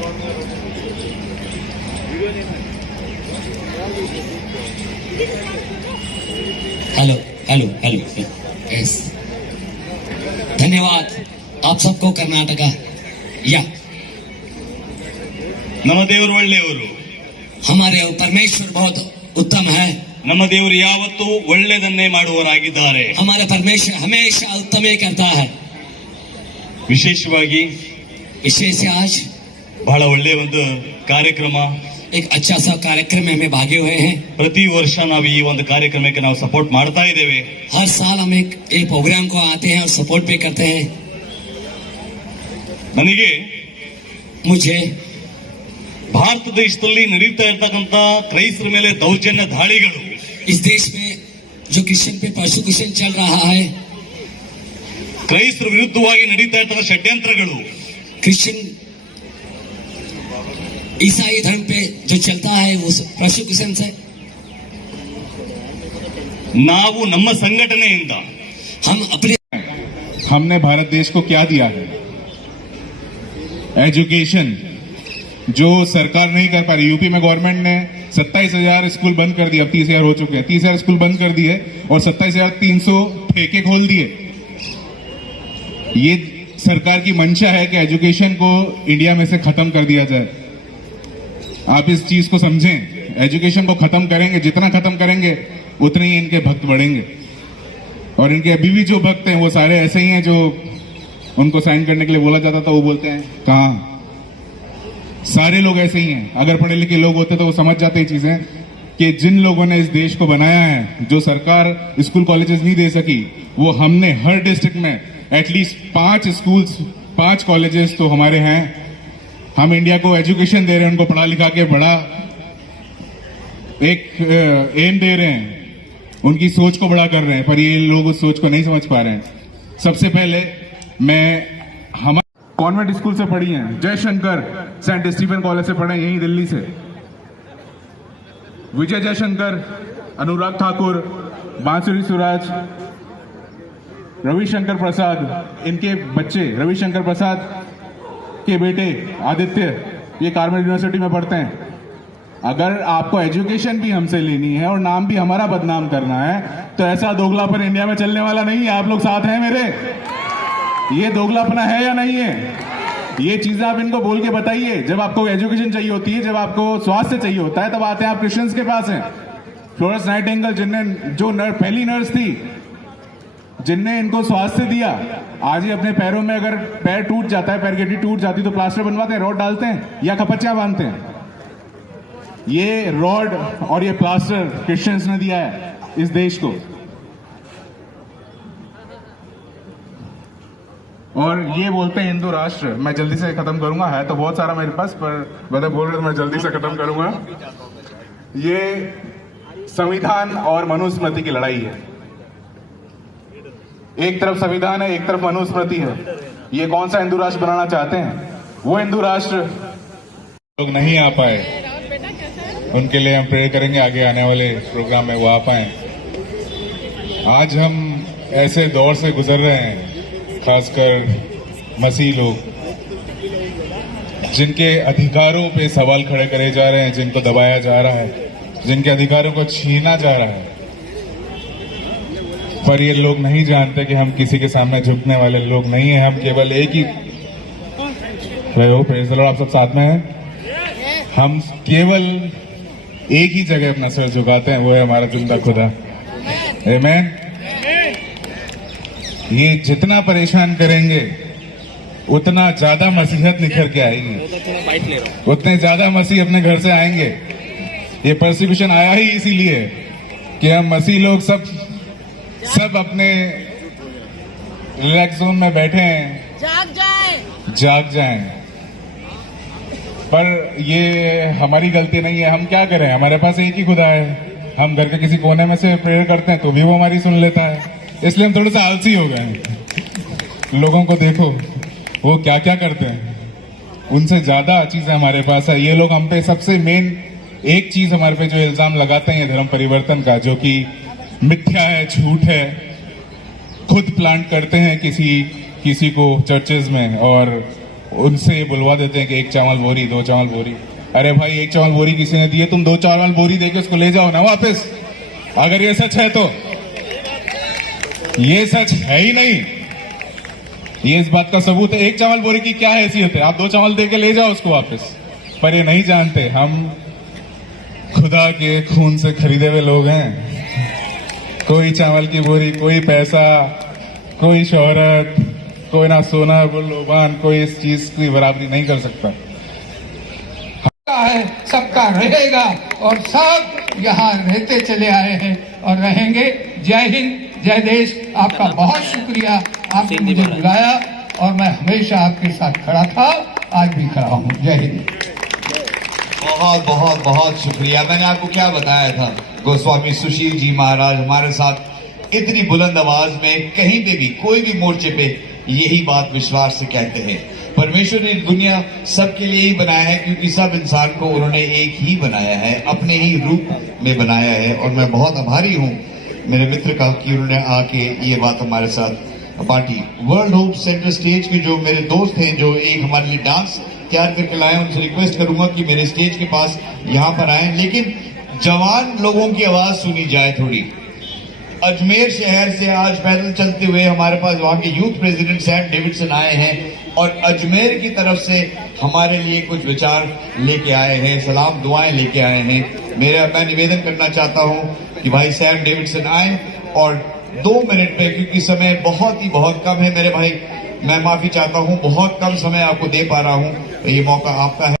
Hello hello hello yes धन्यवाद आप सबको कर्नाटका या ನಮ್ಮ ದೇವರು ಒಳ್ಳೆಯವರು. हमारे परमेश्वर बहुत उत्तम है. ನಮ್ಮ ದೇವರು ಯಾವತ್ತೂ ಒಳ್ಳೆಯದನ್ನೇ ಮಾಡುವವರಾಗಿದ್ದಾರೆ. हमारे परमेश्वर हमेशा उत्तम ही करता है. ವಿಶೇಷವಾಗಿ विशेष आज ಬಹಳ ಒಳ್ಳೆಯ ಒಂದು ಕಾರ್ಯಕ್ರಮ, एक अच्छा सा कार्यक्रम में हमें भागे हुए हैं. ಪ್ರತಿ ವರ್ಷ ನಾವು ಈ ಒಂದು ಕಾರ್ಯಕ್ರಮಕ್ಕೆ ನಾವು ಸಪೋರ್ಟ್ ಮಾಡ್ತಾ ಇದ್ದೇವೆ. हर साल हम एक प्रोग्राम को आते हैं और सपोर्ट भी करते हैं. ನನಗೆ मुझे ಭಾರತ ದೇಶದಲ್ಲಿ ನಡೀತಾ ಇರ್ತಕ್ಕಂಥ ಕ್ರೈಸ್ತರ ಮೇಲೆ ದೌರ್ಜನ್ಯ ದಾಳಿಗಳು, इस देश में जो क्रिश्चियन पे परसिक्यूशन चल रहा है, ಕ್ರೈಸ್ತರ ವಿರುದ್ಧವಾಗಿ ನಡೀತಾ ಇರ್ತಕ್ಕಂಥ ಷಡ್ಯಂತ್ರಗಳು, क्रिश्चियन ईसाई धर्म पे जो चलता है वो परसिक्यूशन से ನಾವು ನಮ್ಮ ಸಂಘಟನೆಯಿಂದ हमने भारत देश को क्या दिया है? एजुकेशन जो सरकार नहीं कर पा रही. यूपी में गवर्नमेंट ने 27,000 स्कूल बंद कर दिए, अब 30,000 हो चुके हैं. 30,000 स्कूल बंद कर दिए और 27,300 ठेके खोल दिए. ये सरकार की मंशा है कि एजुकेशन को इंडिया में से खत्म कर दिया जाए. आप इस चीज को समझें. एजुकेशन को खत्म करेंगे, जितना खत्म करेंगे उतने ही इनके भक्त बढ़ेंगे. और इनके अभी भी जो भक्त हैं वो सारे ऐसे ही हैं जो उनको साइन करने के लिए बोला जाता था वो बोलते हैं कहां. सारे लोग ऐसे ही हैं. अगर पढ़े लिखे लोग होते तो वो समझ जाते चीजें कि जिन लोगों ने इस देश को बनाया है, जो सरकार स्कूल कॉलेजेस नहीं दे सकी, वो हमने हर डिस्ट्रिक्ट में एटलीस्ट 5 स्कूल्स 5 कॉलेजेस तो हमारे हैं. हम इंडिया को एजुकेशन दे रहे हैं, उनको पढ़ा लिखा के बड़ा एक एम दे रहे हैं, उनकी सोच को बड़ा कर रहे हैं. पर ये लोग उस सोच को नहीं समझ पा रहे हैं. सबसे पहले मैं हमारे कॉन्वेंट स्कूल से पढ़ी हैं, जयशंकर सेंट स्टीफन कॉलेज से पढ़े यहीं दिल्ली से. विजय जयशंकर, अनुराग ठाकुर, बांसुरी सुराज, रविशंकर प्रसाद, इनके बच्चे रविशंकर प्रसाद के बेटे आदित्य ये कार्मेल यूनिवर्सिटी में पढ़ते हैं. अगर आपको एजुकेशन भी हमसे लेनी है और नाम भी हमारा बदनाम करना है तो ऐसा दोगलापन इंडिया में चलने वाला नहीं है. आप लोग साथ हैं मेरे? ये दोगलापना है या नहीं है? ये चीजें आप इनको बोल के बताइए. जब आपको एजुकेशन चाहिए होती है, जब आपको स्वास्थ्य चाहिए होता है, तब आते हैं आप क्रिश्चियंस के पास हैं. फ्लोरेंस नाइटिंगेल जिनने जो पहली नर्स थी जिनने इनको स्वास्थ्य दिया, आज ही अपने पैरों में अगर पैर टूट जाता है, पैर गेटी टूट जाती तो प्लास्टर बनवाते हैं, रॉड डालते हैं या खपच्चियां बांधते हैं. ये रॉड और ये प्लास्टर क्रिश्चियंस ने दिया है इस देश को. और ये बोलते हैं हिंदू राष्ट्र. मैं जल्दी से खत्म करूंगा, है तो बहुत सारा मेरे पास, पर वैसे बोल रहे तो मैं जल्दी से खत्म करूंगा. ये संविधान और मनुस्मृति की लड़ाई है. एक तरफ संविधान है, एक तरफ मनुस्मृति है. ये कौन सा हिंदू राष्ट्र बनाना चाहते हैं? वो हिंदू राष्ट्र लोग नहीं आ पाए, उनके लिए हम प्रेयर करेंगे आगे आने वाले प्रोग्राम में वो आ पाए. आज हम ऐसे दौर से गुजर रहे हैं, खासकर मसीह लोग, जिनके अधिकारों पे सवाल खड़े करे जा रहे हैं, जिनको दबाया जा रहा है, जिनके अधिकारों को छीना जा रहा है. पर ये लोग नहीं जानते कि हम किसी के सामने झुकने वाले लोग नहीं हैं. हम केवल एक ही आप सब साथ में हैं. हम केवल एक ही जगह अपना सर झुकाते हैं, वो है हमारा जिंदा खुदा. आमीन. ये जितना परेशान करेंगे उतना ज्यादा मसीहत निखर के आएगी, उतने ज्यादा मसीह अपने घर से आएंगे. ये परसिक्यूशन आया ही इसीलिए कि हम मसीह लोग सब अपने रिलैक्स जोन में बैठे हैं, जाग जाएं. पर ये हमारी गलती नहीं है. हम क्या करें, हमारे पास एक ही खुदा है. हम घर के किसी कोने में से प्रेयर करते हैं तो भी वो हमारी सुन लेता है. इसलिए हम थोड़ा सा आलसी हो गए. लोगों को देखो वो क्या क्या करते हैं, उनसे ज्यादा चीजें हमारे पास है. ये लोग हम पे सबसे मेन एक चीज हमारे पे जो इल्जाम लगाते हैं धर्म परिवर्तन का, जो कि मिथ्या है, झूठ है. खुद प्लांट करते हैं किसी को चर्चेज में और उनसे ये बुलवा देते हैं कि एक चावल बोरी, 2 चावल बोरी। अरे भाई, 1 चावल बोरी किसी ने दिए, तुम 2 चावल बोरी देके उसको ले जाओ ना वापस। अगर ये सच है तो ये सच है ही नहीं। ये इस बात का सबूत है। 1 चावल बोरी की क्या हैसियत है? आप 2 चावल देके ले जाओ उसको वापस। पर ये नहीं जानते हम खुदा के खून से खरीदे हुए लोग हैं। कोई चावल की बोरी, कोई पैसा, कोई शोहरत, कोई ना सोना लोबान, कोई इस चीज की बराबरी नहीं कर सकता। है, सबका रहेगा और सब यहाँ रहते चले आए हैं और रहेंगे। जय हिंद, जय देश। आपका बहुत शुक्रिया, आपने मुझे बुलाया और मैं हमेशा आपके साथ खड़ा था, आज भी खड़ा हूँ। जय हिंद। बहुत बहुत बहुत शुक्रिया। मैंने आपको क्या बताया था, गोस्वामी सुशील जी महाराज हमारे साथ इतनी बुलंद आवाज में कहीं पे भी कोई भी मोर्चे पे यही बात विश्वास से कहते हैं। परमेश्वर ने दुनिया सबके लिए ही बनाया है, क्योंकि सब इंसान को उन्होंने एक ही बनाया है, अपने ही रूप में बनाया है। और मैं बहुत आभारी हूँ मेरे मित्र का कि उन्होंने आके ये बात हमारे साथ बांटी। वर्ल्ड होप सेंटर स्टेज के जो मेरे दोस्त हैं, जो एक हमारे लिए डांस तैयार करके लाए, उनसे रिक्वेस्ट करूंगा कि मेरे स्टेज के पास यहाँ पर आए, लेकिन जवान लोगों की आवाज सुनी जाए थोड़ी। अजमेर शहर से आज पैदल चलते हुए हमारे पास वहां के यूथ प्रेसिडेंट सैम डेविडसन आए हैं और अजमेर की तरफ से हमारे लिए कुछ विचार लेके आए हैं, सलाम दुआएं लेके आए हैं। मैं निवेदन करना चाहता हूं कि भाई सैम डेविडसन आए और 2 मिनट में, क्योंकि समय बहुत कम है मेरे भाई, मैं माफी चाहता हूं, बहुत कम समय आपको दे पा रहा हूं, तो ये मौका आपका है।